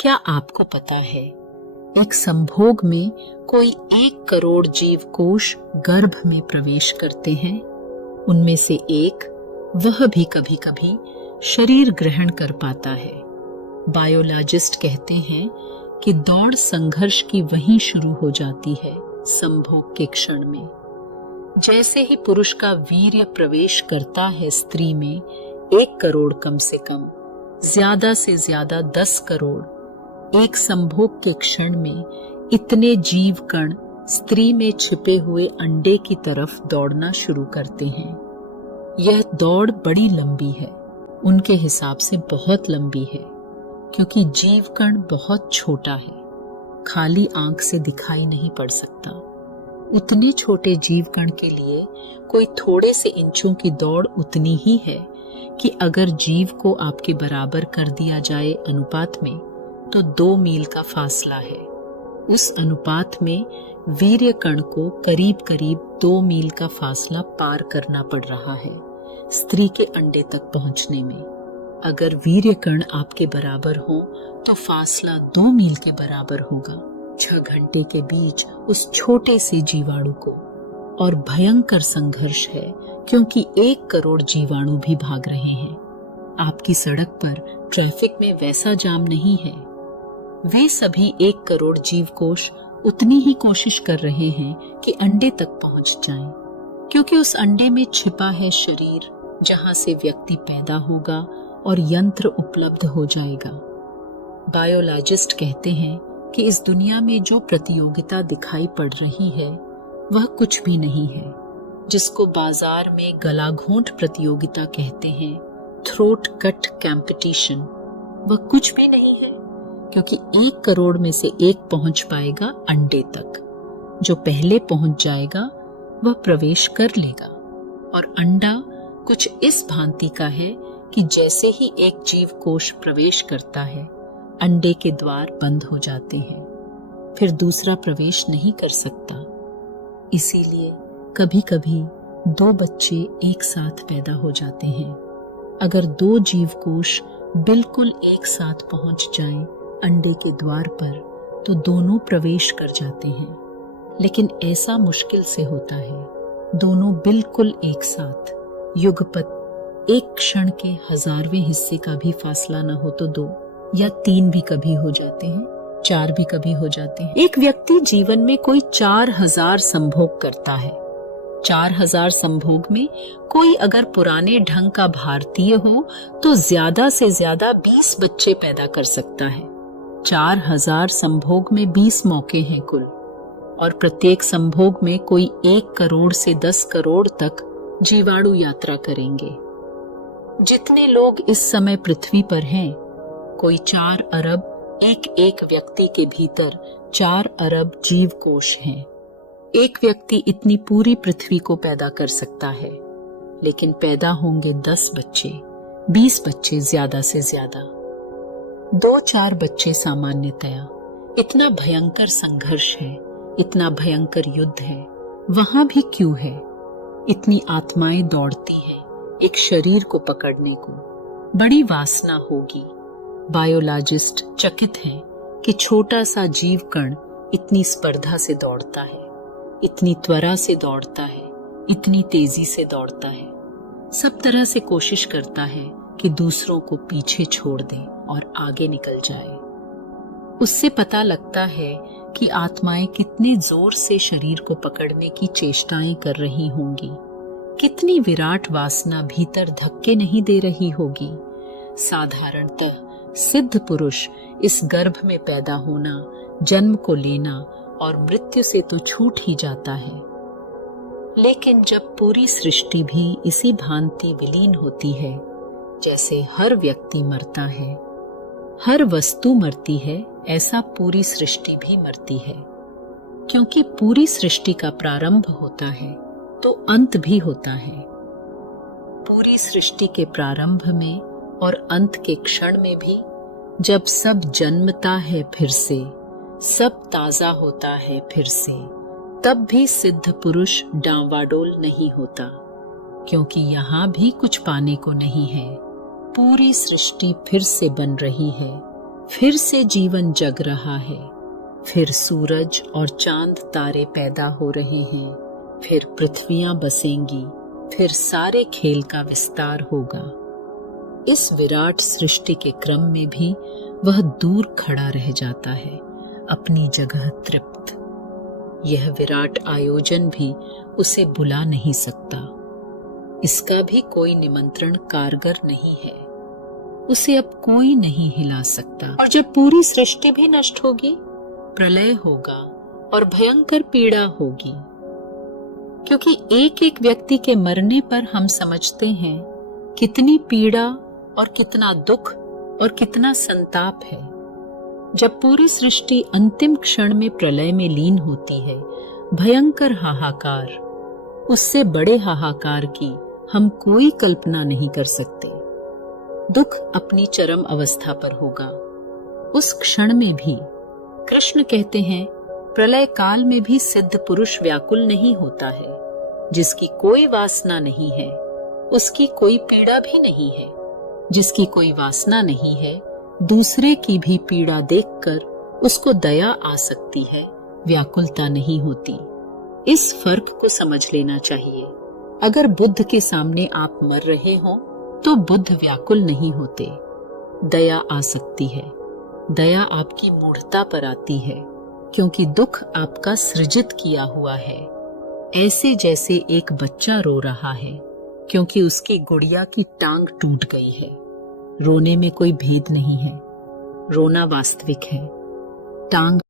क्या आपको पता है, एक संभोग में कोई 1 करोड़ जीवकोश गर्भ में प्रवेश करते हैं। उनमें से एक वह भी कभी कभी शरीर ग्रहण कर पाता है। बायोलॉजिस्ट कहते हैं कि दौड़ संघर्ष की वहीं शुरू हो जाती है, संभोग के क्षण में। जैसे ही पुरुष का वीर्य प्रवेश करता है स्त्री में, 1 करोड़ कम से कम, ज्यादा से ज्यादा 10 करोड़, एक संभोग के क्षण में इतने जीव कण स्त्री में छिपे हुए अंडे की तरफ दौड़ना शुरू करते हैं। यह दौड़ बड़ी लंबी है, उनके हिसाब से बहुत लंबी है, क्योंकि जीव कण बहुत छोटा है, खाली आंख से दिखाई नहीं पड़ सकता। उतने छोटे जीव कण के लिए कोई थोड़े से इंचों की दौड़ उतनी ही है कि अगर जीव को आपके बराबर कर दिया जाए अनुपात में, तो 2 मील का फासला है। उस अनुपात में वीर्य कण को करीब करीब 2 मील का फासला पार करना पड़ रहा है स्त्री के अंडे तक पहुंचने में। अगर वीर्य कण आपके बराबर हो तो फासला 2 मील के बराबर होगा। 6 घंटे के बीच उस छोटे से जीवाणु को, और भयंकर संघर्ष है क्योंकि 1 करोड़ जीवाणु भी भाग रहे हैं। आपकी सड़क पर ट्रैफिक में वैसा जाम नहीं है। वे सभी 1 करोड़ जीवकोश उतनी ही कोशिश कर रहे हैं कि अंडे तक पहुंच जाएं, क्योंकि उस अंडे में छिपा है शरीर जहां से व्यक्ति पैदा होगा और यंत्र उपलब्ध हो जाएगा। बायोलॉजिस्ट कहते हैं कि इस दुनिया में जो प्रतियोगिता दिखाई पड़ रही है वह कुछ भी नहीं है, जिसको बाजार में गला घोंट प्रतियोगिता कहते हैं, थ्रोट कट कंपटीशन, वह कुछ भी नहीं है, क्योंकि 1 करोड़ में से एक पहुंच पाएगा अंडे तक। जो पहले पहुंच जाएगा वह प्रवेश कर लेगा। और अंडा कुछ इस भांति का है कि जैसे ही एक जीव कोश प्रवेश करता है, अंडे के द्वार बंद हो जाते हैं, फिर दूसरा प्रवेश नहीं कर सकता। इसीलिए कभी कभी 2 बच्चे एक साथ पैदा हो जाते हैं। अगर 2 जीवकोश बिल्कुल एक साथ पहुंच जाएं अंडे के द्वार पर, तो दोनों प्रवेश कर जाते हैं। लेकिन ऐसा मुश्किल से होता है, दोनों बिल्कुल एक साथ, युगपत, एक क्षण के 1000वें हिस्से का भी फासला न हो तो 2 या 3 भी कभी हो जाते हैं, 4 भी कभी हो जाते हैं। एक व्यक्ति जीवन में कोई 4000 संभोग करता है। 4000 संभोग में कोई अगर पुराने ढंग का भारतीय हो तो ज्यादा से ज्यादा 20 बच्चे पैदा कर सकता है। 4000 संभोग में 20 मौके हैं कुल, और प्रत्येक संभोग में कोई 1 करोड़ से 10 करोड़ तक जीवाणु यात्रा करेंगे। जितने लोग इस समय पृथ्वी पर हैं, कोई 4 अरब एक व्यक्ति के भीतर 4 अरब जीवकोश हैं। एक व्यक्ति इतनी पूरी पृथ्वी को पैदा कर सकता है, लेकिन पैदा होंगे 10 बच्चे, 20 बच्चे ज्यादा से ज्यादा, 2-4 बच्चे सामान्यतया। इतना भयंकर संघर्ष है, इतना भयंकर युद्ध है, वहां भी क्यों है? इतनी आत्माएं दौड़ती हैं एक शरीर को पकड़ने को, बड़ी वासना होगी। बायोलॉजिस्ट चकित हैं कि छोटा सा जीव कण इतनी स्पर्धा से दौड़ता है, इतनी त्वरा से दौड़ता है, इतनी तेजी से दौड़ता है, सब तरह से कोशिश करता है कि दूसरों को पीछे छोड़ दे और आगे निकल जाए। उससे पता लगता है कि आत्माएं कितने जोर से शरीर को पकड़ने की चेष्टाएं कर रही होंगी, कितनी विराट वासना भीतर धक्के नहीं दे रही होगी। साधारणतः सिद्ध पुरुष इस गर्भ में पैदा होना, जन्म को लेना और मृत्यु से तो छूट ही जाता है। लेकिन जब पूरी सृष्टि भी इसी भांति विलीन होती है, जैसे हर व्यक्ति मरता है, हर वस्तु मरती है, ऐसा पूरी सृष्टि भी मरती है। क्योंकि पूरी सृष्टि का प्रारंभ होता है तो अंत भी होता है। पूरी सृष्टि के प्रारंभ में और अंत के क्षण में भी, जब सब जन्मता है फिर से, सब ताजा होता है फिर से, तब भी सिद्ध पुरुष डांवाडोल नहीं होता, क्योंकि यहाँ भी कुछ पाने को नहीं है। पूरी सृष्टि फिर से बन रही है, फिर से जीवन जग रहा है, फिर सूरज और चांद तारे पैदा हो रहे हैं, फिर पृथ्वियां बसेंगी, फिर सारे खेल का विस्तार होगा। इस विराट सृष्टि के क्रम में भी वह दूर खड़ा रह जाता है, अपनी जगह तृप्त। यह विराट आयोजन भी उसे बुला नहीं सकता, इसका भी कोई निमंत्रण कारगर नहीं है, उसे अब कोई नहीं हिला सकता। और जब पूरी सृष्टि भी नष्ट होगी, प्रलय होगा और भयंकर पीड़ा होगी, क्योंकि एक एक व्यक्ति के मरने पर हम समझते हैं कितनी पीड़ा और कितना दुख और कितना संताप है। जब पूरी सृष्टि अंतिम क्षण में प्रलय में लीन होती है, भयंकर हाहाकार, उससे बड़े हाहाकार की हम कोई कल्पना नहीं कर सकते। दुख अपनी चरम अवस्था पर होगा। उस क्षण में भी कृष्ण कहते हैं, प्रलय काल में भी सिद्ध पुरुष व्याकुल नहीं होता है। जिसकी कोई वासना नहीं है, उसकी कोई पीड़ा भी नहीं है। जिसकी कोई वासना नहीं है, दूसरे की भी पीड़ा देखकर उसको दया आ सकती है, व्याकुलता नहीं होती। इस फर्क को समझ लेना चाहिए। अगर बुद्ध के सामने आप मर रहे हो तो बुद्ध व्याकुल नहीं होते, दया आ सकती है। दया आपकी मूढ़ता पर आती है, क्योंकि दुख आपका सृजित किया हुआ है। ऐसे जैसे एक बच्चा रो रहा है क्योंकि उसकी गुड़िया की टांग टूट गई है। रोने में कोई भेद नहीं है, रोना वास्तविक है। टांग